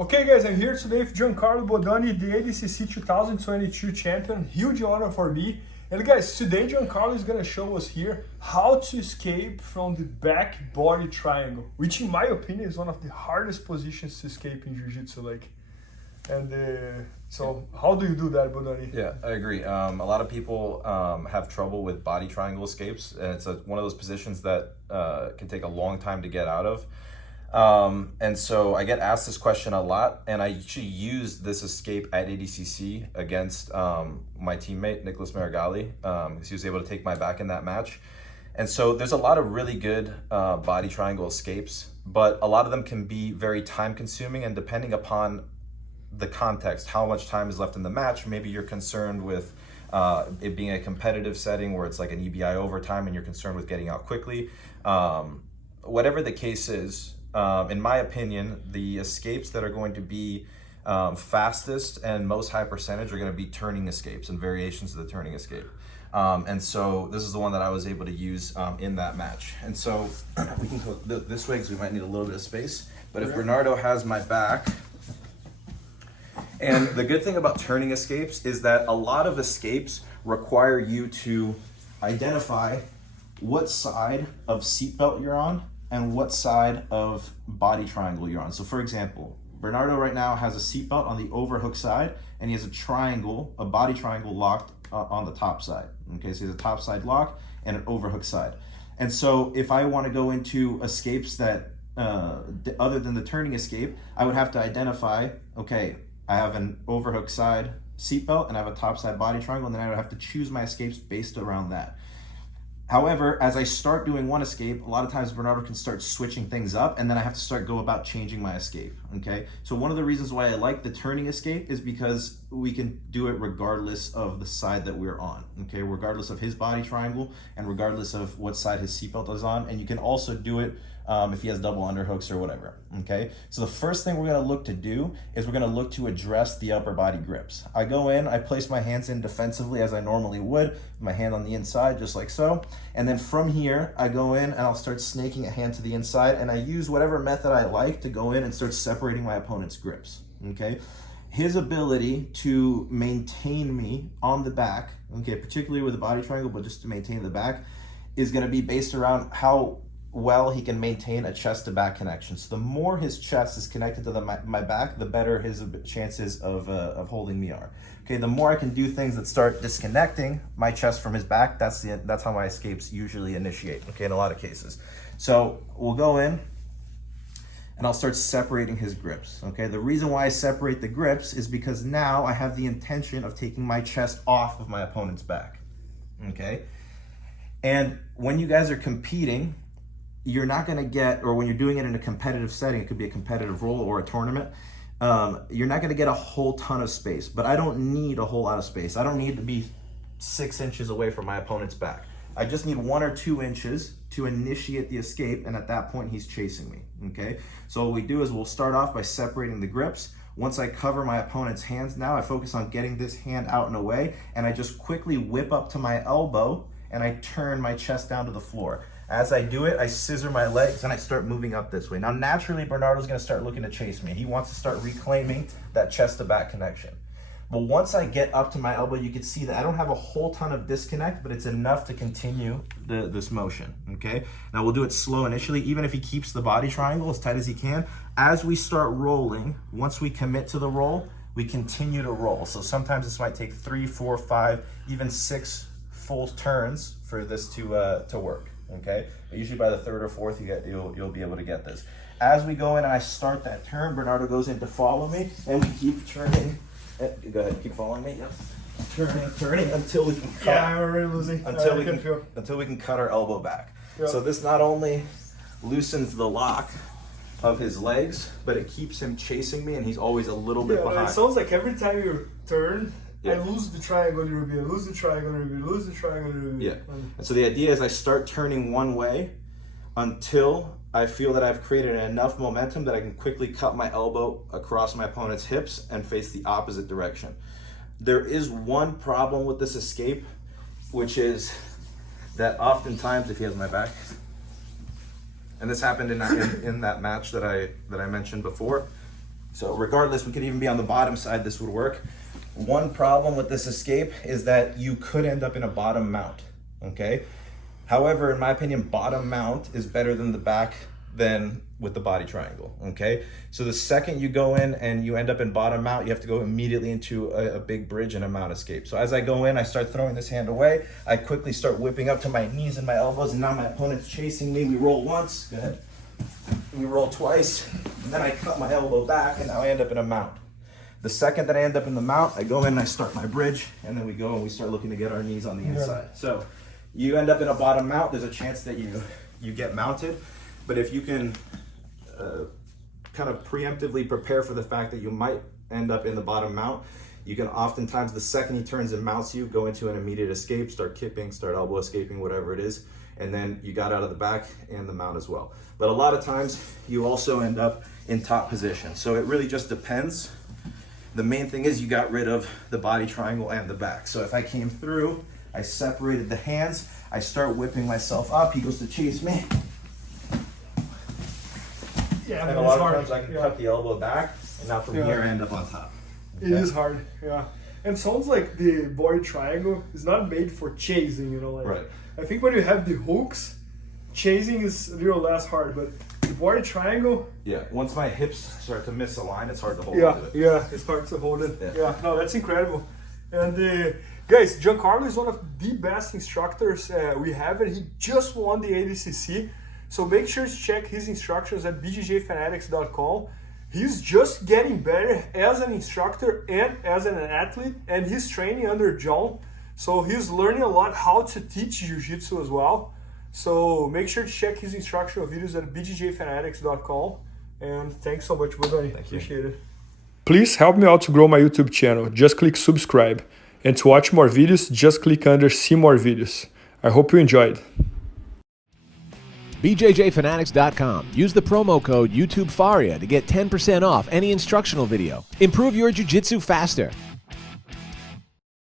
Okay guys, I'm here today with Giancarlo Bodoni, the ADCC 2022 champion. Huge honor for me. And guys, today Giancarlo is gonna show us here how to escape from the back body triangle, which in my opinion is one of the hardest positions to escape in Jiu-Jitsu. So how do you do that, Bodoni? Yeah, I agree. A lot of people have trouble with body triangle escapes, and it's one of those positions that can take a long time to get out of. And so I get asked this question a lot, and I actually used this escape at ADCC against my teammate, Nicholas Marigali, because he was able to take my back in that match. And so there's a lot of really good body triangle escapes, but a lot of them can be very time consuming, and depending upon the context, how much time is left in the match, maybe you're concerned with it being a competitive setting where it's like an EBI overtime and you're concerned with getting out quickly. Whatever the case is, in my opinion, the escapes that are going to be fastest and most high percentage are going to be turning escapes and variations of the turning escape. And so this is the one that I was able to use in that match. And so we can go this way because we might need a little bit of space. But if Bernardo has my back, and the good thing about turning escapes is that a lot of escapes require you to identify what side of seatbelt you're on and what side of body triangle you're on. So for example, Bernardo right now has a seatbelt on the overhook side, and he has a triangle, a body triangle locked on the top side. Okay, so he has a top side lock and an overhook side. And so if I want to go into escapes that, other than the turning escape, I would have to identify, okay, I have an overhook side seatbelt and I have a top side body triangle, and then I would have to choose my escapes based around that. However, as I start doing one escape, a lot of times Bernardo can start switching things up, and then I have to start go about changing my escape, okay? So one of the reasons why I like the turning escape is because we can do it regardless of the side that we're on, okay? Regardless of his body triangle and regardless of what side his seatbelt is on, and you can also do it if he has double underhooks or whatever, okay? So the first thing we're gonna look to do is we're gonna look to address the upper body grips. I go in, I place my hands in defensively as I normally would, my hand on the inside, just like so. And then from here, I go in and I'll start snaking a hand to the inside, and I use whatever method I like to go in and start separating my opponent's grips, okay? His ability to maintain me on the back, okay, particularly with the body triangle, but just to maintain the back, is gonna be based around how well he can maintain a chest to back connection. So the more his chest is connected to my back, the better his chances of holding me are. Okay, the more I can do things that start disconnecting my chest from his back, that's how my escapes usually initiate, okay, in a lot of cases. So we'll go in and I'll start separating his grips, okay? The reason why I separate the grips is because now I have the intention of taking my chest off of my opponent's back, okay? And when you guys are competing, you're not gonna get, or when you're doing it in a competitive setting, it could be a competitive role or a tournament, you're not gonna get a whole ton of space, but I don't need a whole lot of space. I don't need to be 6 inches away from my opponent's back. I just need 1 or 2 inches to initiate the escape, and at that point, he's chasing me, okay? So what we do is we'll start off by separating the grips. Once I cover my opponent's hands now, I focus on getting this hand out and away, and I just quickly whip up to my elbow, and I turn my chest down to the floor. As I do it, I scissor my legs and I start moving up this way. Now, naturally, Bernardo's gonna start looking to chase me. He wants to start reclaiming that chest to back connection. But once I get up to my elbow, you can see that I don't have a whole ton of disconnect, but it's enough to continue this motion, okay? Now we'll do it slow initially, even if he keeps the body triangle as tight as he can. As we start rolling, once we commit to the roll, we continue to roll. So sometimes this might take 3, 4, 5, even 6 full turns for this to work. Okay, but usually by the 3rd or 4th, you'll be able to get this. As we go in and I start that turn, Bernardo goes in to follow me, and we keep turning. Go ahead, keep following me. Yep. Turning until we can cut. Yeah, I'm already losing. Until we can cut our elbow back. Yep. So this not only loosens the lock of his legs, but it keeps him chasing me, and he's always a little bit behind. It sounds like every time you turn, I lose the triangle a little bit, lose the triangle a little bit, lose the triangle a little bit. Yeah. And so the idea is I start turning one way until I feel that I've created enough momentum that I can quickly cut my elbow across my opponent's hips and face the opposite direction. There is one problem with this escape, which is that oftentimes, if he has my back, and this happened in that match that I mentioned before, So regardless, we could even be on the bottom side, this would work. One problem with this escape is that you could end up in a bottom mount, okay? However, in my opinion, bottom mount is better than the back than with the body triangle, okay? So the second you go in and you end up in bottom mount, you have to go immediately into a big bridge and a mount escape. So as I go in, I start throwing this hand away. I quickly start whipping up to my knees and my elbows, and now my opponent's chasing me. We roll once, go ahead. We roll twice, and then I cut my elbow back, and now I end up in a mount. The second that I end up in the mount, I go in and I start my bridge, and then we go and we start looking to get our knees on the inside. So you end up in a bottom mount, there's a chance that you get mounted, but if you can kind of preemptively prepare for the fact that you might end up in the bottom mount, you can oftentimes, the second he turns and mounts you, go into an immediate escape, start kipping, start elbow escaping, whatever it is, and then you got out of the back and the mount as well. But a lot of times you also end up in top position. So it really just depends. The main thing is you got rid of the body triangle and the back. So if I came through, I separated the hands, I start whipping myself up, he goes to chase me. Yeah, and a lot of times I can cut the elbow back, and now from here I end up on top. Okay? It is hard, yeah. And sounds like the body triangle is not made for chasing, you know. Like, right. I think when you have the hooks, chasing is a little less hard, but the body triangle. Yeah, once my hips start to misalign, it's hard to hold on to it. Yeah, it's hard to hold it. Yeah, no, that's incredible. And guys, Giancarlo is one of the best instructors we have, and he just won the ADCC. So make sure to check his instructions at bjjfanatics.com. He's just getting better as an instructor and as an athlete, and he's training under John. So he's learning a lot how to teach Jiu-Jitsu as well. So make sure to check his instructional videos at bjjfanatics.com. And thanks so much, Bodoni. Appreciate it. Please help me out to grow my YouTube channel. Just click subscribe. And to watch more videos, just click under see more videos. I hope you enjoyed. BJJFanatics.com. Use the promo code YouTubeFaria to get 10% off any instructional video. Improve your jiu-jitsu faster.